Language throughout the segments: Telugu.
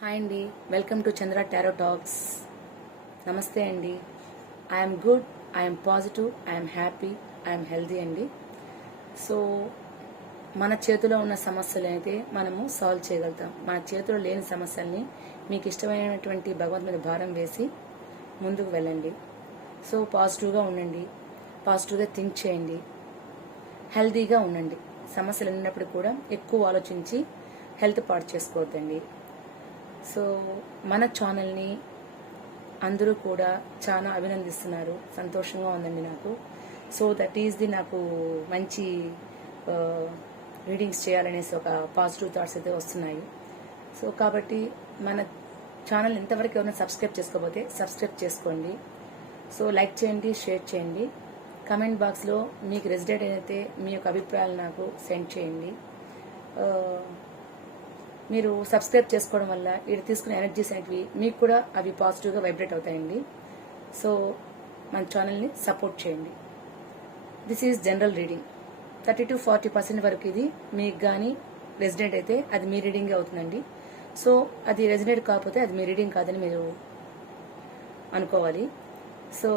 హాయ్ అండి, welcome to Chandra tarot talks. నమస్తే అండి. I'm good, I'm positive, I'm happy, I'm healthy అండి. సో మన చేతిలో ఉన్న సమస్యలు అయితే మనము సాల్వ్ చేయగలుగుతాం. మన చేతిలో లేని సమస్యల్ని మీకు ఇష్టమైనటువంటి భగవంతు మీద భారం వేసి ముందుకు వెళ్ళండి. సో పాజిటివ్గా ఉండండి, పాజిటివ్గా థింక్ చేయండి, హెల్దీగా ఉండండి. సమస్యలు ఉన్నప్పుడు కూడా ఎక్కువ ఆలోచించి హెల్త్ పాడు చేసుకోవద్దండి. సో మన ఛానల్ని అందరూ కూడా చాలా అభినందిస్తున్నారు, సంతోషంగా ఉందండి నాకు. సో దట్ ఈస్ ది నాకు మంచి రీడింగ్స్ చేయాలనేసి ఒక పాజిటివ్ థాట్స్ అయితే వస్తున్నాయి. సో కాబట్టి మన ఛానల్ ఇంతవరకు ఎవరైనా సబ్స్క్రైబ్ చేసుకోకపోతే సబ్స్క్రైబ్ చేసుకోండి. సో లైక్ చేయండి, షేర్ చేయండి, కమెంట్ బాక్స్లో మీకు రెసిడెంట్ అయితే మీ యొక్క అభిప్రాయాలు నాకు సెండ్ చేయండి. మీరు సబ్స్క్రైబ్ చేసుకోవడం వల్ల ఇది తీసుకునే ఎనర్జీస్ అనేవి మీకు కూడా అవి పాజిటివ్గా వైబ్రేట్ అవుతాయండి. సో మన ఛానల్ని సపోర్ట్ చేయండి. This is general reading. 30 to 40% వరకు ఇది మీకు కానీ రెసిడెంట్ అయితే అది మీ రీడింగే అవుతుందండి. సో అది రెసిడెంట్ కాకపోతే అది మీ రీడింగ్ కాదని మీరు అనుకోవాలి. సో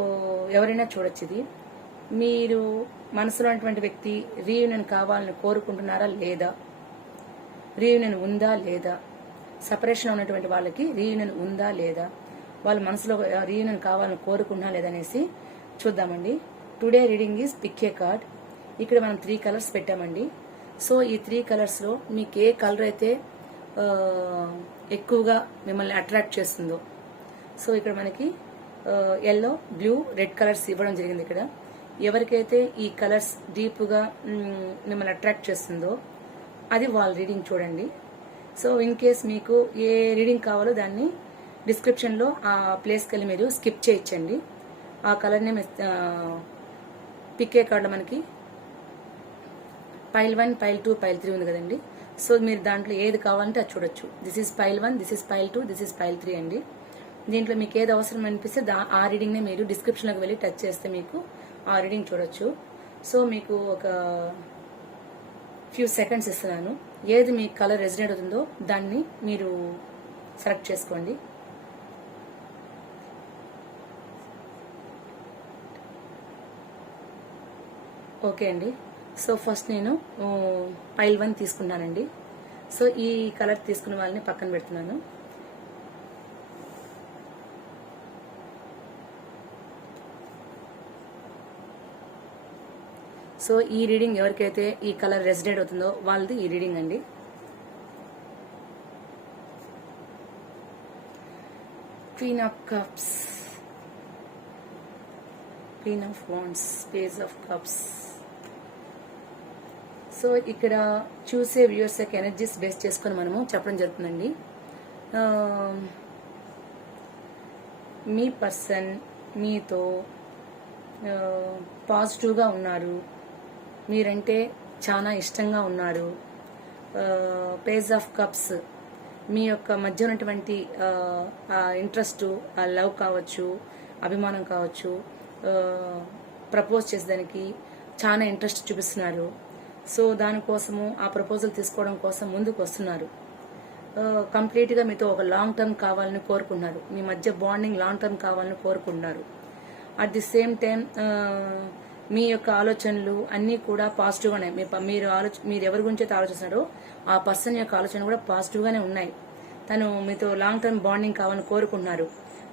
ఎవరైనా చూడొచ్చు. ఇది మీరు మనసులో ఉన్నటువంటి వ్యక్తి రీయూనియన్ కావాలని కోరుకుంటున్నారా లేదా, రీయూనియన్ ఉందా లేదా, సపరేషన్ ఉన్నటువంటి వాళ్ళకి రీయూనియన్ ఉందా లేదా, వాళ్ళ మనసులో రీయూనియన్ కావాలని కోరుకుంటున్నా లేదనేసి చూద్దామండి. Today reading is pick a card. ఇక్కడ మనం 3 కలర్స్ పెట్టామండి. సో ఈ 3 కలర్స్లో మీకు ఏ కలర్ అయితే ఎక్కువగా మిమ్మల్ని అట్రాక్ట్ చేస్తుందో, సో ఇక్కడ మనకి ఎల్లో, బ్లూ, రెడ్ కలర్స్ ఇవ్వడం జరిగింది. ఇక్కడ ఎవరికైతే ఈ కలర్స్ డీప్గా మిమ్మల్ని అట్రాక్ట్ చేస్తుందో అది వాళ్ళ రీడింగ్ చూడండి. సో ఇన్ కేస్ మీకు ఏ రీడింగ్ కావాలో దాన్ని డిస్క్రిప్షన్లో ఆ ప్లేస్కి వెళ్ళి మీరు స్కిప్ చేయించండి. ఆ కలర్ని పిక్కే కార్డులో మనకి పైల్ 1, పైల్ 2, పైల్ 3 ఉంది కదండి. సో మీరు దాంట్లో ఏది కావాలంటే అది చూడొచ్చు. This is pile 1, this is pile 2, this is pile 3 అండి. దీంట్లో మీకు ఏది అవసరం అనిపిస్తే ఆ రీడింగ్ని మీరు డిస్క్రిప్షన్లోకి వెళ్ళి టచ్ చేస్తే మీకు ఆ రీడింగ్ చూడొచ్చు. సో మీకు ఒక ఫ్యూ సెకండ్స్ ఇస్తున్నాను. ఏది మీ కలర్ రెసిడెంట్ అవుతుందో దాన్ని మీరు సెలెక్ట్ చేసుకోండి. ఓకే అండి. సో ఫస్ట్ నేను పైల్ 1 తీసుకున్నానండి. సో ఈ కలర్ తీసుకున్న వాళ్ళని పక్కన పెడుతున్నాను. సో ఈ రీడింగ్ ఎవరికైతే ఈ కలర్ రెసిడెంట్ అవుతుందో వాళ్ళది ఈ రీడింగ్ అండి. Queen of cups, queen of wands, page of cups. So ఇక్కడ చూసే వ్యూవర్స్ యొక్క ఎనర్జీస్ బేస్ చేసుకొని మనము చెప్పడం జరుగుతుందండి. మీ పర్సన్ మీతో పాజిటివ్గా ఉన్నారు, మీరంటే చాలా ఇష్టంగా ఉన్నారు. పేజ్ ఆఫ్ కప్స్ మీ యొక్క మధ్య ఉన్నటువంటి ఇంట్రెస్ట్, లవ్ కావచ్చు, అభిమానం కావచ్చు, ప్రపోజ్ చేసేదానికి చాలా ఇంట్రెస్ట్ చూపిస్తున్నారు. సో దానికోసము ఆ ప్రపోజల్ తీసుకోవడం కోసం ముందుకు వస్తున్నారు. కంప్లీట్గా మీతో ఒక లాంగ్ టర్మ్ కావాలని కోరుకుంటున్నారు. మీ మధ్య బాండింగ్ లాంగ్ టర్మ్ కావాలని కోరుకుంటున్నారు. అట్ ది సేమ్ టైం మీ యొక్క ఆలోచనలు అన్నీ కూడా పాజిటివ్గా ఉన్నాయి. మీరు ఎవరి గురించి అయితే ఆలోచిస్తున్నారో ఆ పర్సన్ యొక్క ఆలోచన కూడా పాజిటివ్గానే ఉన్నాయి. తను మీతో లాంగ్ టర్మ్ బాండింగ్ కావాలని కోరుకుంటున్నారు.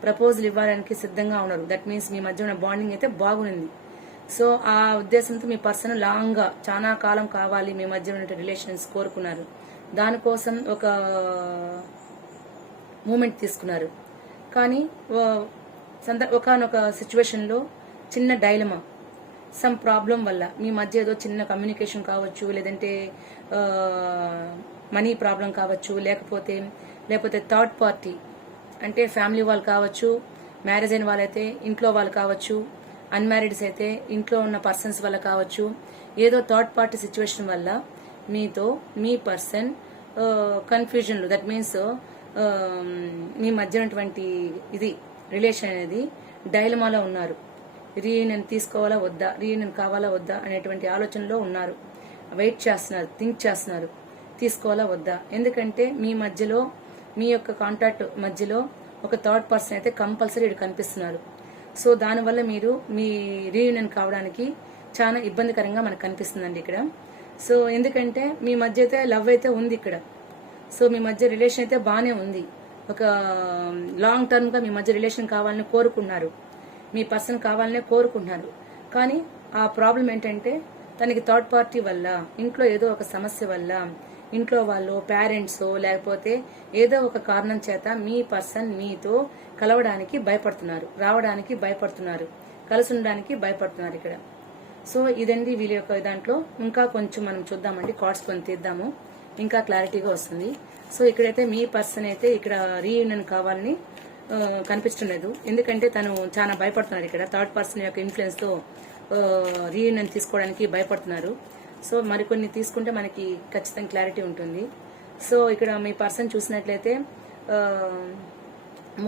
ప్రపోజల్ ఇవ్వడానికి సిద్ధంగా ఉన్నారు. దట్ మీన్స్ మీ మధ్య ఉన్న బాండింగ్ అయితే బాగుంది. సో ఆ ఉద్దేశంతో మీ పర్సన్ లాంగ్గా చాలా కాలం కావాలి మీ మధ్య ఉన్న రిలేషన్స్ కోరుకున్నారు. దానికోసం ఒక మూమెంట్ తీసుకున్నారు. కానీ ఒకనొక సిచ్యువేషన్లో చిన్న డైలమా, సమ్ ప్రాబ్లం వల్ల మీ మధ్య ఏదో చిన్న కమ్యూనికేషన్ కావచ్చు, లేదంటే మనీ ప్రాబ్లం కావచ్చు, లేకపోతే థర్డ్ పార్టీ అంటే ఫ్యామిలీ వాళ్ళు కావచ్చు, మ్యారేజ్ అయిన వాళ్ళైతే ఇంట్లో వాళ్ళు కావచ్చు, అన్మ్యారీడ్స్ అయితే ఇంట్లో ఉన్న పర్సన్స్ వల్ల కావచ్చు, ఏదో థర్డ్ పార్టీ సిచ్యువేషన్ వల్ల మీతో మీ పర్సన్ కన్ఫ్యూజన్లు, దట్ మీన్స్ మీ మధ్య ఉన్నటువంటి ఇది రిలేషన్ అనేది డైలమాలో ఉన్నారు. రీయూనియన్ తీసుకోవాలా వద్దా, రీయూనియన్ కావాలా వద్దా అనేటువంటి ఆలోచనలో ఉన్నారు. వెయిట్ చేస్తున్నారు, థింక్ చేస్తున్నారు, తీసుకోవాలా వద్దా. ఎందుకంటే మీ మధ్యలో మీ యొక్క కాంటాక్ట్ మధ్యలో ఒక థర్డ్ పర్సన్ అయితే కంపల్సరీ ఇక్కడ కనిపిస్తున్నారు. సో దానివల్ల మీరు మీ రీయూనియన్ కావడానికి చాలా ఇబ్బందికరంగా మనకు కనిపిస్తుందండి ఇక్కడ. సో ఎందుకంటే మీ మధ్య అయితే లవ్ అయితే ఉంది ఇక్కడ. సో మీ మధ్య రిలేషన్ అయితే బాగానే ఉంది. ఒక లాంగ్ టర్మ్ గా మీ మధ్య రిలేషన్ కావాలని కోరుకున్నారు, మీ పర్సన్ కావాలనే కోరుకుంటున్నారు. కానీ ఆ ప్రాబ్లం ఏంటంటే తనకి థర్డ్ పార్టీ వల్ల, ఇంట్లో ఏదో ఒక సమస్య వల్ల, ఇంట్లో వాళ్ళు పేరెంట్స్ లేకపోతే ఏదో ఒక కారణం చేత మీ పర్సన్ మీతో కలవడానికి భయపడుతున్నారు, రావడానికి భయపడుతున్నారు, కలిసి ఉండడానికి భయపడుతున్నారు ఇక్కడ. సో ఇదండి వీళ్ళ యొక్క దాంట్లో. ఇంకా కొంచెం మనం చూద్దామండి, కార్డ్స్ కొన్ని తీద్దాము, ఇంకా క్లారిటీగా వస్తుంది. సో ఇక్కడైతే మీ పర్సన్ అయితే ఇక్కడ రీయూనియన్ కావాలని కనిపించలేదు. ఎందుకంటే తను చాలా భయపడుతున్నారు ఇక్కడ. థర్డ్ పర్సన్ యొక్క ఇన్ఫ్లుయెన్స్ తో రీయూనియన్ తీసుకోవడానికి భయపడుతున్నారు. సో మరికొన్ని తీసుకుంటే మనకి ఖచ్చితంగా క్లారిటీ ఉంటుంది. సో ఇక్కడ మీ పర్సన్ చూసినట్లయితే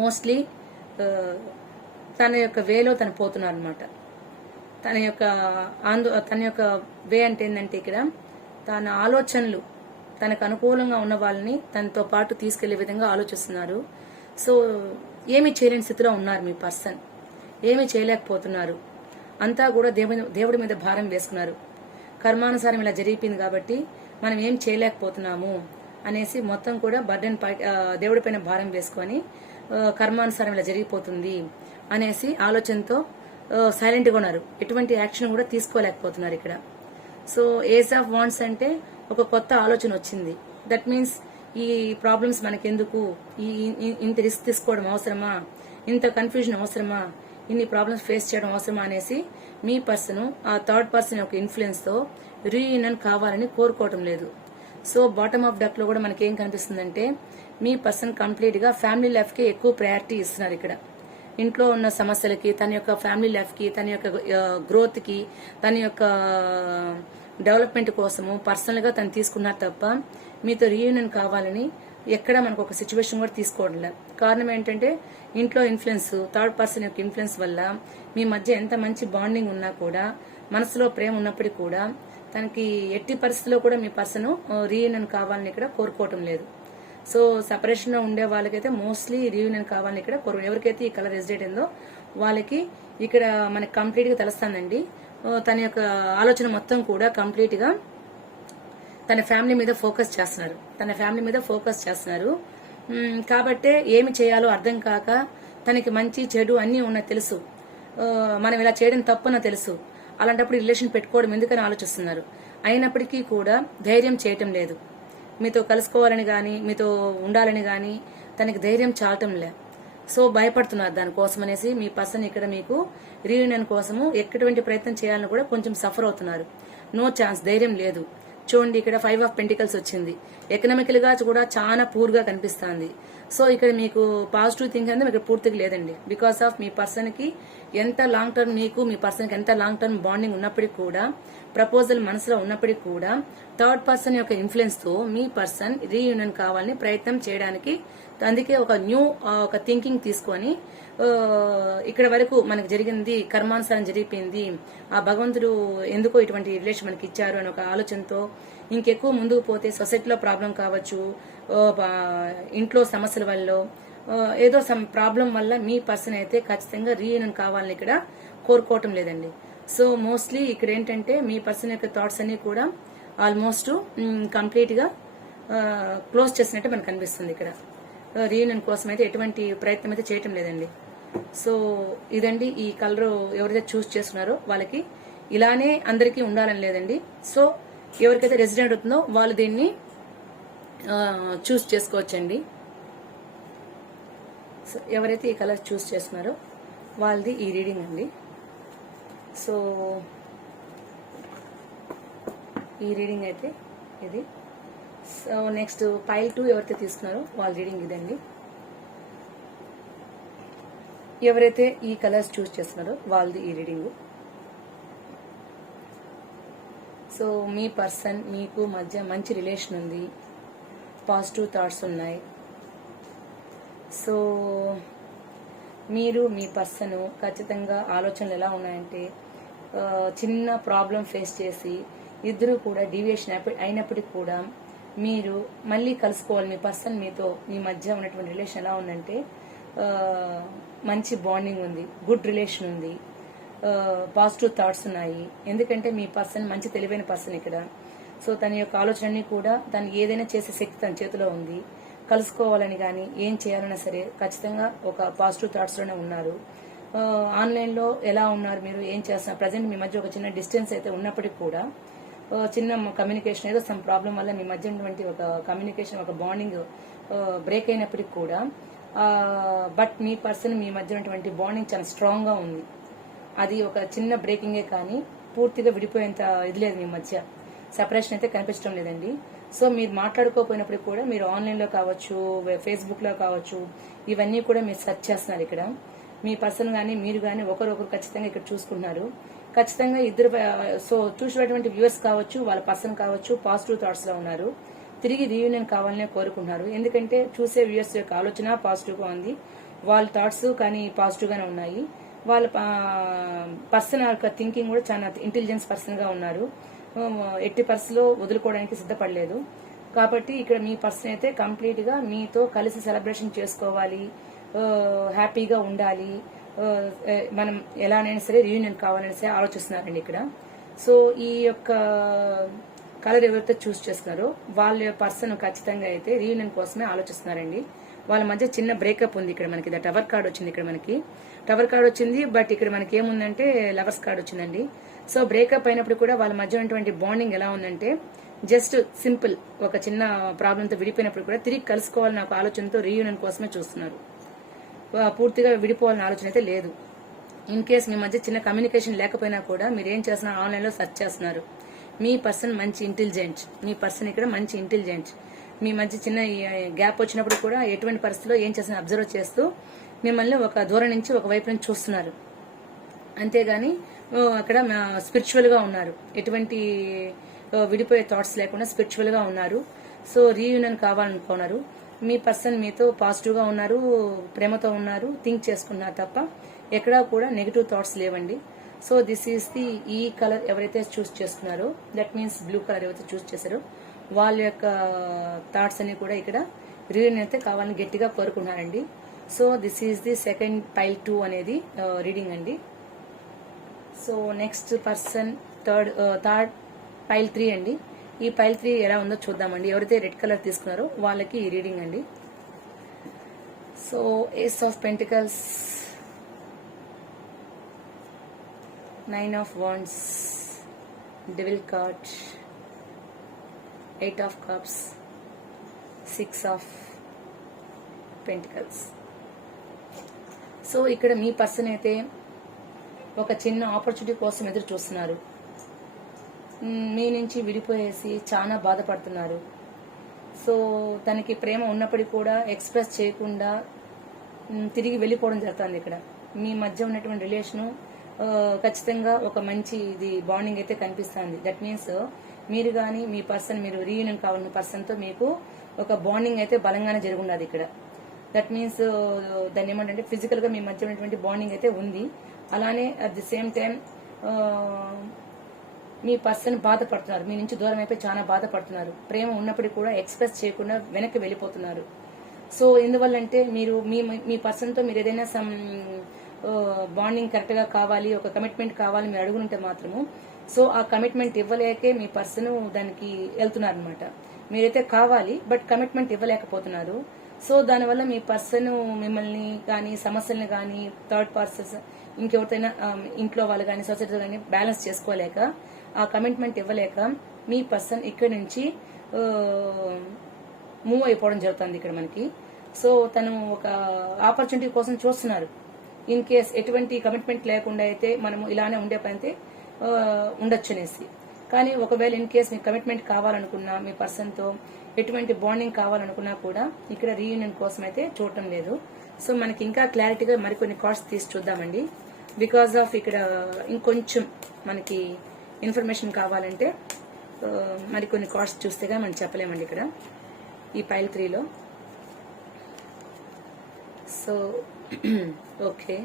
మోస్ట్లీ తన యొక్క వేలో తను పోతున్నారు అనమాట. తన యొక్క వే అంటే ఏంటంటే ఇక్కడ తన ఆలోచనలు తనకు అనుకూలంగా ఉన్న వాళ్ళని తనతో పాటు తీసుకెళ్లే విధంగా ఆలోచిస్తున్నారు. సో ఏమీ చేయలేని స్థితిలో ఉన్నారు మీ పర్సన్, ఏమీ చేయలేకపోతున్నారు. అంతా కూడా దేవుడి మీద భారం వేసుకున్నారు. కర్మానుసారం ఇలా జరిగిపోయింది కాబట్టి మనం ఏం చేయలేకపోతున్నాము అనేసి మొత్తం కూడా బర్డెన్ దేవుడి పైన భారం వేసుకొని కర్మానుసారం ఇలా జరిగిపోతుంది అనేసి ఆలోచనతో సైలెంట్ గా ఉన్నారు. ఎటువంటి యాక్షన్ కూడా తీసుకోలేకపోతున్నారు ఇక్కడ. సో ఏస్ ఆఫ్ వాండ్స్ అంటే ఒక కొత్త ఆలోచన వచ్చింది. దట్ మీన్స్ ఈ ప్రాబ్లమ్స్ మనకెందుకు, ఇంత రిస్క్ తీసుకోవడం అవసరమా, ఇంత కన్ఫ్యూజన్ అవసరమా, ఇన్ని ప్రాబ్లమ్స్ ఫేస్ చేయడం అవసరమా అనేసి మీ పర్సన్ ఆ థర్డ్ పర్సన్ యొక్క ఇన్ఫ్లుయెన్స్ తో రీయూనియన్ కావాలని కోరుకోవటం లేదు. సో బాటమ్ ఆఫ్ డక్ లో కూడా మనకి ఏం కనిపిస్తుందంటే మీ పర్సన్ కంప్లీట్ గా ఫ్యామిలీ లైఫ్ కి ఎక్కువ ప్రయారిటీ ఇస్తున్నారు ఇక్కడ. ఇంట్లో ఉన్న సమస్యలకి, తన యొక్క ఫ్యామిలీ లైఫ్ కి, తన యొక్క గ్రోత్ కి, తన యొక్క డెవలప్మెంట్ కోసము పర్సనల్ గా తను తీసుకున్నారు తప్ప మీతో రీయూనియన్ కావాలని ఎక్కడ మనకు ఒక సిచ్యువేషన్ కూడా తీసుకోవడం లేదు. కారణం ఏంటంటే ఇంట్లో ఇన్ఫ్లుయెన్స్, థర్డ్ పర్సన్ యొక్క ఇన్ఫ్లుయెన్స్ వల్ల మీ మధ్య ఎంత మంచి బాండింగ్ ఉన్నా కూడా, మనసులో ప్రేమ ఉన్నప్పటికీ కూడా తనకి ఎట్టి పరిస్థితుల్లో కూడా మీ పర్సన్ రీయూనియన్ కావాలని ఇక్కడ కోరుకోవటం లేదు. సో సెపరేషన్ లో ఉండే వాళ్ళకైతే మోస్ట్లీ రీయూనియన్ కావాలని ఇక్కడ ఎవరికైతే ఈ కలర్ రెసిడేట్ అయిందో వాళ్ళకి ఇక్కడ మనకి కంప్లీట్ గా తెలుస్తుందండి. తన యొక్క ఆలోచన మొత్తం కూడా కంప్లీట్ గా తన ఫ్యామిలీ మీద ఫోకస్ చేస్తున్నారు. కాబట్టే ఏమి చేయాలో అర్థం కాక తనకి మంచి చెడు అన్నీ ఉన్నా తెలుసు, మనం ఇలా చేయడం తప్పనో తెలుసు. అలాంటప్పుడు రిలేషన్ పెట్టుకోవడం ఎందుకని ఆలోచిస్తున్నారు. అయినప్పటికీ కూడా ధైర్యం చేయటం లేదు. మీతో కలుసుకోవాలని గాని, మీతో ఉండాలని గాని తనకి ధైర్యం చాలటం లే. సో భయపడుతున్నారు దానికోసం అనేసి మీ పర్సన్ ఇక్కడ మీకు రీయూనియన్ కోసము ఎటువంటి ప్రయత్నం చేయాలని కూడా కొంచెం సఫర్ అవుతున్నారు. నో ఛాన్స్, ధైర్యం లేదు. చూడండి ఇక్కడ 5 ఆఫ్ పెంటికల్స్ వచ్చింది. ఎకనామికల్ గా కూడా చాలా పూర్ గా కనిపిస్తుంది. సో ఇక్కడ మీకు పాజిటివ్ థింక్ అనేది ఇక్కడ పూర్తిగా లేదండి. బికాస్ ఆఫ్ మీ పర్సన్ కి ఎంత లాంగ్ టర్మ్, మీకు మీ పర్సన్ కి ఎంత లాంగ్ టర్మ్ బాండింగ్ ఉన్నప్పటికీ కూడా, ప్రపోజల్ మనసులో ఉన్నప్పటికీ కూడా థర్డ్ పర్సన్ యొక్క ఇన్ఫ్లుయెన్స్ తో మీ పర్సన్ రీయూనియన్ కావాలని ప్రయత్నం చేయడానికి, అందుకే ఒక న్యూ ఒక థింకింగ్ తీసుకొని ఇక్కడ వరకు మనకు జరిగింది కర్మానుసారం జరిగిపోయింది, ఆ భగవంతుడు ఎందుకో ఇటువంటి రిలేషన్ మనకి ఇచ్చారు అని ఒక ఆలోచనతో ఇంకెక్కువ ముందుకు పోతే సొసైటీలో ప్రాబ్లం కావచ్చు, ఇంట్లో సమస్యల వల్ల, ఏదో సమ్ ప్రాబ్లం వల్ల మీ పర్సన్ అయితే ఖచ్చితంగా రీయూనియన్ కావాలని ఇక్కడ కోరుకోవటం లేదండి. సో మోస్ట్లీ ఇక్కడ ఏంటంటే మీ పర్సన్ యొక్క థాట్స్ అన్ని కూడా ఆల్మోస్ట్ కంప్లీట్ గా క్లోజ్ చేసినట్టు మనకు కనిపిస్తుంది. ఇక్కడ రీయూనియన్ కోసం అయితే ఎటువంటి ప్రయత్నం అయితే చేయటం లేదండి. సో ఇదండి ఈ కలర్ ఎవరైతే చూస్ చేస్తున్నారో వాళ్ళకి ఇలానే అందరికీ ఉండాలని లేదండి. సో ఎవరికైతే రెసిడెంట్ అవుతుందో వాళ్ళు దీన్ని చూస్ చేసుకోవచ్చండి. సో ఎవరైతే ఈ కలర్ చూస్ చేస్తున్నారో వాళ్ళది ఈ రీడింగ్ అండి. సో ఈ రీడింగ్ అయితే ఇది. సో నెక్స్ట్ పైల్ 2 ఎవరైతే తీసుకున్నారో వాళ్ళ రీడింగ్ ఇదండి. ఎవరైతే ఈ కలర్స్ చూస్ చేస్తున్నారో వాళ్ళది ఈ రీడింగ్. సో మీ పర్సన్ మీకు మధ్య మంచి రిలేషన్ ఉంది, పాజిటివ్ థాట్స్ ఉన్నాయి. సో మీరు మీ పర్సన్ ఖచ్చితంగా ఆలోచనలు ఎలా ఉన్నాయంటే చిన్న ప్రాబ్లం ఫేస్ చేసి ఇద్దరు కూడా డీవియేషన్ అయినప్పటికీ కూడా మీరు మళ్ళీ కలుసుకోవాలి. మీ పర్సన్ మీతో మీ మధ్య ఉన్నటువంటి రిలేషన్ ఎలా ఉందంటే మంచి బాండింగ్ ఉంది, గుడ్ రిలేషన్ ఉంది, పాజిటివ్ థాట్స్ ఉన్నాయి. ఎందుకంటే మీ పర్సన్ మంచి తెలివైన పర్సన్ ఇక్కడ. సో తన యొక్క ఆలోచనని కూడా తను ఏదైనా చేసే శక్తి తన చేతిలో ఉంది. కలుసుకోవాలని కానీ ఏం చేయాలన్నా సరే ఖచ్చితంగా ఒక పాజిటివ్ థాట్స్లోనే ఉన్నారు. ఆన్లైన్లో ఎలా ఉన్నారు, మీరు ఏం చేస్తున్నారు, ప్రజెంట్ మీ మధ్య ఒక చిన్న డిస్టెన్స్ అయితే ఉన్నప్పటికీ కూడా చిన్న కమ్యూనికేషన్ ఏదో సమ్ ప్రాబ్లం వల్ల మీ మధ్య ఉన్నటువంటి ఒక కమ్యూనికేషన్ ఒక బాండింగ్ బ్రేక్ అయినప్పటికీ కూడా బట్ మీ పర్సన్ మీ మధ్య ఉన్నటువంటి బాండింగ్ చాలా స్ట్రాంగ్గా ఉంది. అది ఒక చిన్న బ్రేకింగే కానీ పూర్తిగా విడిపోయేంత ఇది లేదు, మీ మధ్య సెపరేషన్ అయితే కనిపించడం లేదండి. సో మీరు మాట్లాడుకోకపోయినప్పుడు కూడా మీరు ఆన్లైన్లో కావచ్చు, ఫేస్బుక్లో కావచ్చు, ఇవన్నీ కూడా మీరు సెర్చ్ చేస్తున్నారు. ఇక్కడ మీ పర్సన్ కానీ మీరు కానీ ఒకరొకరు ఖచ్చితంగా ఇక్కడ చూసుకుంటున్నారు. ఖచ్చితంగా ఇద్దరు సో చూసినటువంటి వ్యూవర్స్ కావచ్చు, వాళ్ళ పర్సన్ కావచ్చు, పాజిటివ్ థాట్స్లో ఉన్నారు. తిరిగి రీయూనియన్ కావాలనే కోరుకుంటున్నారు. ఎందుకంటే చూసే వ్యూవర్స్ యొక్క ఆలోచన పాజిటివ్గా ఉంది, వాళ్ళ థాట్స్ కానీ పాజిటివ్గానే ఉన్నాయి. వాళ్ళ పర్సన్ యొక్క థింకింగ్ కూడా చాలా ఇంటెలిజెన్స్ పర్సన్గా ఉన్నారు. ఎట్టి పరిస్థితిలో వదులుకోవడానికి సిద్ధపడలేదు. కాబట్టి ఇక్కడ మీ పర్సన్ అయితే కంప్లీట్గా మీతో కలిసి సెలబ్రేషన్ చేసుకోవాలి, హ్యాపీగా ఉండాలి, మనం ఎలానైనా సరే రీయూనియన్ కావాలని సరే ఆలోచిస్తున్నారండి ఇక్కడ. సో ఈ యొక్క కలర్ ఎవరైతే చూస్ చేస్తున్నారో వాళ్ళ పర్సన్ ఖచ్చితంగా అయితే రీయూనియన్ కోసమే ఆలోచిస్తున్నారండి. వాళ్ళ మధ్య చిన్న బ్రేకప్ ఉంది. ఇక్కడ మనకి టవర్ కార్డ్ వచ్చింది, ఇక్కడ మనకి టవర్ కార్డ్ వచ్చింది. బట్ ఇక్కడ మనకి ఏముందంటే లవర్స్ కార్డ్ వచ్చిందండి. సో బ్రేకప్ అయినప్పుడు కూడా వాళ్ళ మధ్య ఉన్నటువంటి బాండింగ్ ఎలా ఉందంటే జస్ట్ సింపుల్ ఒక చిన్న ప్రాబ్లంతో విడిపోయినప్పుడు కూడా తిరిగి కలుసుకోవాలన్న ఒక ఆలోచనతో రీయూనియన్ కోసమే చూస్తున్నారు. పూర్తిగా విడిపోవాలన్న ఆలోచన అయితే లేదు. ఇన్ కేస్ మీ మధ్య చిన్న కమ్యూనికేషన్ లేకపోయినా కూడా మీరు ఏం చేస్తున్నారు, ఆన్లైన్లో సెర్చ్ చేస్తున్నారు. మీ పర్సన్ మంచి ఇంటెలిజెంట్, మీ పర్సన్ ఇక్కడ మంచి ఇంటెలిజెంట్. మీ మధ్య చిన్న గ్యాప్ వచ్చినప్పుడు కూడా ఎటువంటి పరిస్థితిలో ఏం చేస్తున్నారు అబ్జర్వ్ చేస్తూ మిమ్మల్ని ఒక దూరం నుంచి ఒక వైపు నుంచి చూస్తున్నారు. అంతేగాని అక్కడ స్పిరిచువల్ గా ఉన్నారు, ఎటువంటి విడిపోయే థాట్స్ లేకుండా స్పిరిచువల్ గా ఉన్నారు. సో రీయూనియన్ కావాలనుకున్నారు. మీ పర్సన్ మీతో పాజిటివ్ గా ఉన్నారు, ప్రేమతో ఉన్నారు, థింక్ చేసుకున్నారు తప్ప ఎక్కడా కూడా నెగిటివ్ థాట్స్ లేవండి. సో దిస్ ఈస్ ది ఈ కలర్ ఎవరైతే చూస్ చేసుకున్నారో దట్ మీన్స్ బ్లూ కలర్ ఎవరైతే చూస్ చేశారో వాళ్ళ యొక్క థాట్స్ అన్ని కూడా ఇక్కడ రీయూనియన్ అయితే కావాలని గట్టిగా కోరుకున్నారండి. So this is the second pile 2 అనేది రీడింగ్ అండి. So next person third pile 3 అండి. ఈ పైల్ 3 ఎలా ఉందో చూద్దామండి. ఎవరైతే రెడ్ కలర్ తీసుకున్నారో వాళ్ళకి ఈ రీడింగ్ అండి. So ace of pentacles, 9 of wands, devil card, 8 of cups, 6 of pentacles. So ఇక్కడ మీ పర్సన్ అయితే ఒక చిన్న ఆపర్చునిటీ కోసం ఎదురు చూస్తున్నారు. మీ నుంచి విడిపోయేసి చాలా బాధపడుతున్నారు. సో తనకి ప్రేమ ఉన్నప్పటికీ కూడా ఎక్స్ప్రెస్ చేయకుండా తిరిగి వెళ్ళిపోవడం జరుగుతుంది. ఇక్కడ మీ మధ్య ఉన్నటువంటి రిలేషను ఖచ్చితంగా ఒక మంచి ఇది బాండింగ్ అయితే కనిపిస్తుంది. దట్ మీన్స్ మీరు కానీ మీ పర్సన్, మీరు రీయూనియన్ కావాలన్న పర్సన్తో మీకు ఒక బాండింగ్ అయితే బలంగానే జరుగుండదు ఇక్కడ. దట్ మీన్స్ దాన్ని ఏమంటే ఫిజికల్ గా మీ మధ్య ఉన్నటువంటి బాండింగ్ అయితే ఉంది. అలానే at the same time me person బాధపడుతున్నారు, మీ నుంచి దూరం అయిపోయి చాలా బాధపడుతున్నారు. ప్రేమ ఉన్నప్పటికీ కూడా ఎక్స్ప్రెస్ చేయకుండా వెనక్కి వెళ్ళిపోతున్నారు. సో ఎందువల్లంటే మీరు మీ పర్సన్తో మీరు ఏదైనా సమ్ బాండింగ్ కరెక్ట్ గా కావాలి, ఒక కమిట్మెంట్ కావాలి మీరు అడుగుంటే మాత్రము సో ఆ కమిట్మెంట్ ఇవ్వలేకే మీ పర్సన్ దానికి వెళ్తున్నారు అనమాట. మీరైతే కావాలి బట్ కమిట్మెంట్ ఇవ్వలేకపోతున్నారు. సో దానివల్ల మీ పర్సన్ మిమ్మల్ని కానీ సమస్యలను కానీ థర్డ్ పర్సన్స్ ఇంకెవరితోనైనా ఇంట్లో వాళ్ళు కానీ సొసైటీతో కానీ బ్యాలెన్స్ చేసుకోలేక ఆ కమిట్మెంట్ ఇవ్వలేక మీ పర్సన్ ఇక్కడి నుంచి మూవ్ అయిపోవడం జరుగుతుంది ఇక్కడ మనకి. సో తను ఒక ఆపర్చునిటీ కోసం చూస్తున్నారు. ఇన్ కేస్ ఎటువంటి కమిట్మెంట్ లేకుండా అయితే మనము ఇలానే ఉండే పని అయితే ఉండొచ్చు అనేసి. కానీ ఒకవేళ ఇన్ కేస్ మీకు కమిట్మెంట్ కావాలనుకున్నా, మీ పర్సన్తో ఎటువంటి బాండింగ్ కావాలనుకున్నా కూడా ఇక్కడ రీయూనియన్ కోసం అయితే చూడటం లేదు. సో మనకి ఇంకా క్లారిటీగా మరికొన్ని కార్డ్స్ తీసి చూద్దామండి. బికాస్ ఆఫ్ ఇక్కడ ఇంకొంచెం మనకి ఇన్ఫర్మేషన్ కావాలంటే మరికొన్ని కార్డ్స్ చూస్తేగా మనం చెప్పలేమండి ఇక్కడ ఈ పైల్ 3లో. సో ఓకే,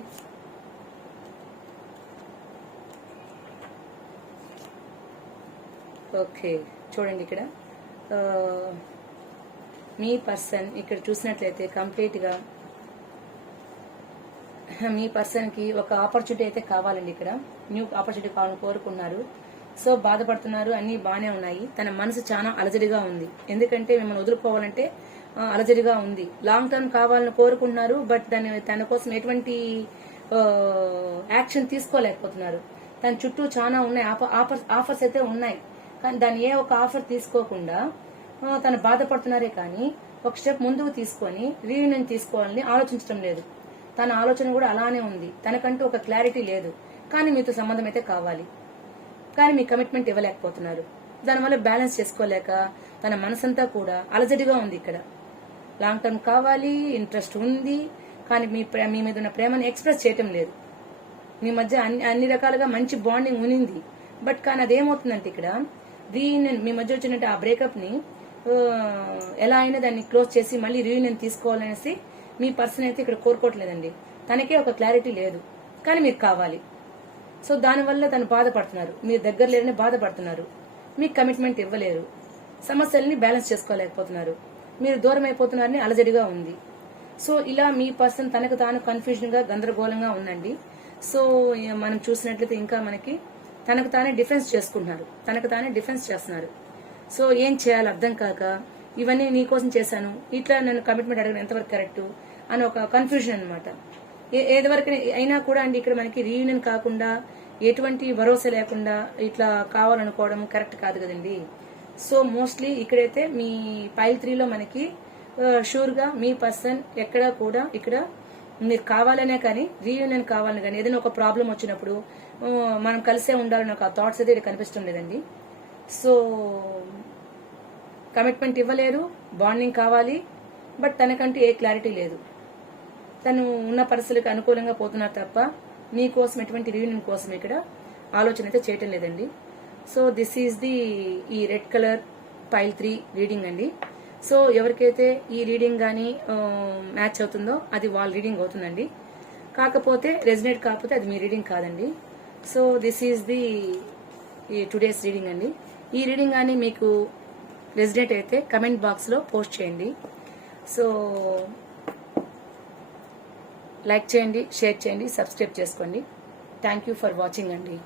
ఓకే చూడండి ఇక్కడ మీ పర్సన్ ఇక్కడ చూసినట్లయితే కంప్లీట్గా మీ పర్సన్కి ఒక ఆపర్చునిటీ అయితే కావాలండి. ఇక్కడ న్యూ ఆపర్చునిటీ కావాలని కోరుకున్నారు. సో బాధపడుతున్నారు, అన్నీ బాగానే ఉన్నాయి. తన మనసు చాలా అలజడిగా ఉంది. ఎందుకంటే మిమ్మల్ని వదులుకోవాలంటే అలజడిగా ఉంది. లాంగ్ టర్మ్ కావాలని కోరుకుంటున్నారు, బట్ తన కోసం ఎటువంటి యాక్షన్ తీసుకోలేకపోతున్నారు. తన చుట్టూ చాలా ఉన్నాయి, ఆఫర్స్ అయితే ఉన్నాయి, కానీ దాన్ని ఏ ఒక ఆఫర్ తీసుకోకుండా తను బాధపడుతున్నారే కానీ ఒక స్టెప్ ముందుకు తీసుకొని రీయూనియన్ తీసుకోవాలని ఆలోచించడం లేదు. తన ఆలోచన కూడా అలానే ఉంది. తనకంటూ ఒక క్లారిటీ లేదు, కానీ మీతో సంబంధం అయితే కావాలి, కానీ మీ కమిట్మెంట్ ఇవ్వలేకపోతున్నారు. దానివల్ల బ్యాలెన్స్ చేసుకోలేక తన మనసంతా కూడా అలజడిగా ఉంది. ఇక్కడ లాంగ్ టర్మ్ కావాలి, ఇంట్రెస్ట్ ఉంది, కానీ మీ మీద ఉన్న ప్రేమను ఎక్స్ప్రెస్ చేయటం లేదు. మీ మధ్య అన్ని రకాలుగా మంచి బాండింగ్ ఉనింది, బట్ కానీ అదేమవుతుందంటే ఇక్కడ రీయూనియన్ మీ మధ్య వచ్చినట్టు ఆ బ్రేకప్ ని ఎలా అయినా దాన్ని క్లోజ్ చేసి మళ్ళీ రీయూనియన్ తీసుకోవాలనేసి మీ పర్సన్ అయితే ఇక్కడ కోరుకోవట్లేదండి. తనకే ఒక క్లారిటీ లేదు, కానీ మీరు కావాలి. సో దానివల్ల తను బాధపడుతున్నారు, మీరు దగ్గర లేరని బాధపడుతున్నారు, మీకు కమిట్మెంట్ ఇవ్వలేరు, సమస్యల్ని బ్యాలెన్స్ చేసుకోలేకపోతున్నారు, మీరు దూరం అయిపోతున్నారని అలజడిగా ఉంది. సో ఇలా మీ పర్సన్ తనకు తాను కన్ఫ్యూజన్ గా గందరగోళంగా ఉందండి. సో మనం చూసినట్లయితే ఇంకా మనకి తనకు తానే డిఫెన్స్ చేసుకుంటున్నారు, తనకు తానే డిఫెన్స్ చేస్తున్నారు. సో ఏం చేయాలి అర్థం కాక ఇవన్నీ నీకోసం చేశాను, ఇట్లా నన్ను కమిట్మెంట్ అడగడం ఎంతవరకు కరెక్ట్ అని ఒక కన్ఫ్యూజన్ అనమాట. ఏదివరకు అయినా కూడా అండి ఇక్కడ మనకి రీయూనియన్ కాకుండా ఎటువంటి భరోసా లేకుండా ఇట్లా కావాలనుకోవడం కరెక్ట్ కాదు కదండి. సో మోస్ట్లీ ఇక్కడైతే మీ పైల్ 3లో మనకి షూర్ గా మీ పర్సన్ ఎక్కడా కూడా ఇక్కడ మీరు కావాలనే కానీ రీయూనియన్ కావాలని కానీ ఏదైనా ఒక ప్రాబ్లం వచ్చినప్పుడు మనం కలిసే ఉండాలని ఒక థాట్స్ అయితే ఇక్కడ కనిపిస్తుంది లేదండి. సో కమిట్మెంట్ ఇవ్వలేరు, బాండింగ్ కావాలి, బట్ తనకంటూ ఏ క్లారిటీ లేదు. తను ఉన్న పరిస్థితులకు అనుకూలంగా పోతున్నారు తప్ప మీకోసం ఎటువంటి రీయూనియన్ కోసం ఇక్కడ ఆలోచన అయితే చేయటం లేదండి. సో దిస్ ఈజ్ ఈ రెడ్ కలర్ పైల్ 3 రీడింగ్ అండి. సో ఎవరికైతే ఈ రీడింగ్ కానీ మ్యాచ్ అవుతుందో అది వాళ్ళ రీడింగ్ అవుతుందండి. కాకపోతే రెజినేట్ కాకపోతే అది మీ రీడింగ్ కాదండి. సో దిస్ ఈజ్ ఈ టుడేస్ రీడింగ్ అండి. ఈ రీడింగ్ కానీ మీకు రెజినేట్ అయితే కమెంట్ బాక్స్లో పోస్ట్ చేయండి. సో లైక్ చేయండి, షేర్ చేయండి, సబ్స్క్రైబ్ చేసుకోండి. థ్యాంక్ యూ ఫర్ వాచింగ్ అండి.